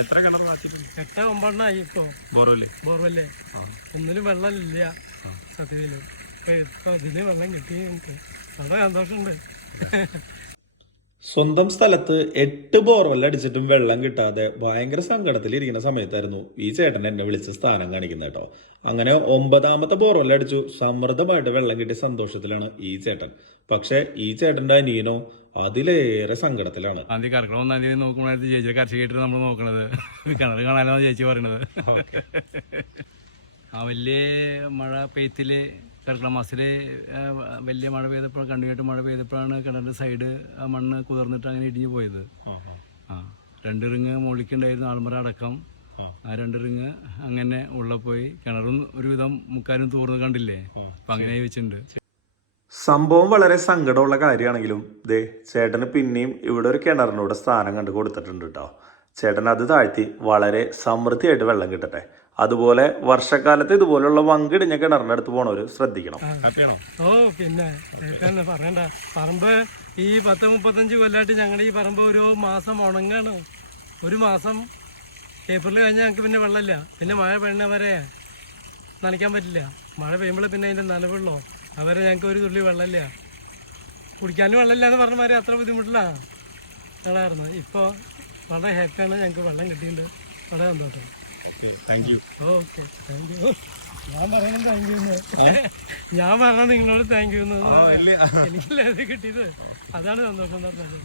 എത്ര കിണർ 8-9 ഇപ്പൊ ബോർവെല്ലേ ഒന്നിലും വെള്ളമില്ല സത്യത്തില്. ഇപ്പൊ അതിന് വെള്ളം കിട്ടി വളരെ സന്തോഷമുണ്ട്. സ്വന്തം സ്ഥലത്ത് 8 ബോർവെൽ അടിച്ചിട്ടും വെള്ളം കിട്ടാതെ ഭയങ്കര സങ്കടത്തിലിരിക്കുന്ന സമയത്തായിരുന്നു ഈ ചേട്ടൻ എന്നെ വിളിച്ച് സ്ഥാനം കാണിക്കുന്നത് കേട്ടോ. അങ്ങനെ 9ാമത്തെ ബോർവെൽ അടിച്ചു സമൃദ്ധമായിട്ട് വെള്ളം കിട്ടിയ സന്തോഷത്തിലാണ് ഈ ചേട്ടൻ. പക്ഷെ ഈ ചേട്ടന്റെ അനിയനോ അതിലേറെ സങ്കടത്തിലാണ്. കർക്കിടക 1-ാം തീയതി നോക്കുമ്പോഴായിരുന്നു ചേച്ചി കർഷകമായിട്ട് നമ്മൾ നോക്കണത്. കിണർ കാണാനോ ചേച്ചി പറയണത്. ആ വലിയ മഴ പെയ്ത്തില് കർക്കിടക മാസത്തില് വലിയ മഴ പെയ്തപ്പോൾ കണ്ടിന്യൂട്ട് മഴ പെയ്തപ്പോഴാണ് കിണറിന്റെ സൈഡ് ആ മണ്ണ് കുതിർന്നിട്ട് അങ്ങനെ ഇടിഞ്ഞു പോയത്. 2 റിങ് മുകളിലേക്കുണ്ടായിരുന്നു ആൾമറ അടക്കം. ആ 2 റിങ് അങ്ങനെ ഉള്ള പോയി. കിണറും ഒരുവിധം മുക്കാലും തൂർന്ന് കണ്ടില്ലേ. അപ്പൊ അങ്ങനെ വെച്ചിട്ടുണ്ട്. സംഭവം വളരെ സങ്കടമുള്ള കാര്യമാണെങ്കിലും ദേ ചേട്ടന് പിന്നെയും ഇവിടെ ഒരു കിണറിനോട് സ്ഥാനം കണ്ട് കൊടുത്തിട്ടുണ്ട് കേട്ടോ. ചേട്ടൻ അത് താഴ്ത്തി വളരെ സമൃദ്ധിയായിട്ട് വെള്ളം കിട്ടട്ടെ. അതുപോലെ വർഷക്കാലത്ത് ഇതുപോലുള്ള വങ്കിടിഞ്ഞ കിണറിന്റെ അടുത്ത് പോണവര് ശ്രദ്ധിക്കണം. ഓ പിന്നെ ചേട്ടൻ പറയണ്ട. പറമ്പ് ഈ 10-35 കൊല്ലായിട്ട് ഞങ്ങളുടെ ഈ പറമ്പ് ഒരു മാസം ഉണങ്ങാണ്. ഒരു മാസം ഏപ്രിൽ കഴിഞ്ഞാൽ ഞങ്ങൾക്ക് പിന്നെ വെള്ളമില്ല. പിന്നെ മഴ പെയ്യുന്ന വരെ നനയ്ക്കാൻ പറ്റില്ല. മഴ പെയ്യുമ്പോൾ പിന്നെ അതിന്റെ നനവുള്ളോ അവരെ ഞങ്ങൾക്ക് ഒരു തുള്ളി വെള്ളമില്ല. കുടിക്കാനും വെള്ളമില്ല എന്ന് പറഞ്ഞമാര് അത്ര ബുദ്ധിമുട്ടില്ല ഞങ്ങളായിരുന്നു. ഇപ്പോൾ വളരെ ഹാപ്പിയാണ്. ഞങ്ങൾക്ക് വെള്ളം കിട്ടിയിട്ടുണ്ട്. വളരെ സന്തോഷം. Okay thank you. ഞാൻ പറയണം താങ്ക് യു. ഞാൻ പറഞ്ഞത് നിങ്ങളോട് താങ്ക് യു. എനിക്കല്ലേ അത് കിട്ടിയത്. അതാണ് സന്തോഷം എന്ന് പറഞ്ഞത്.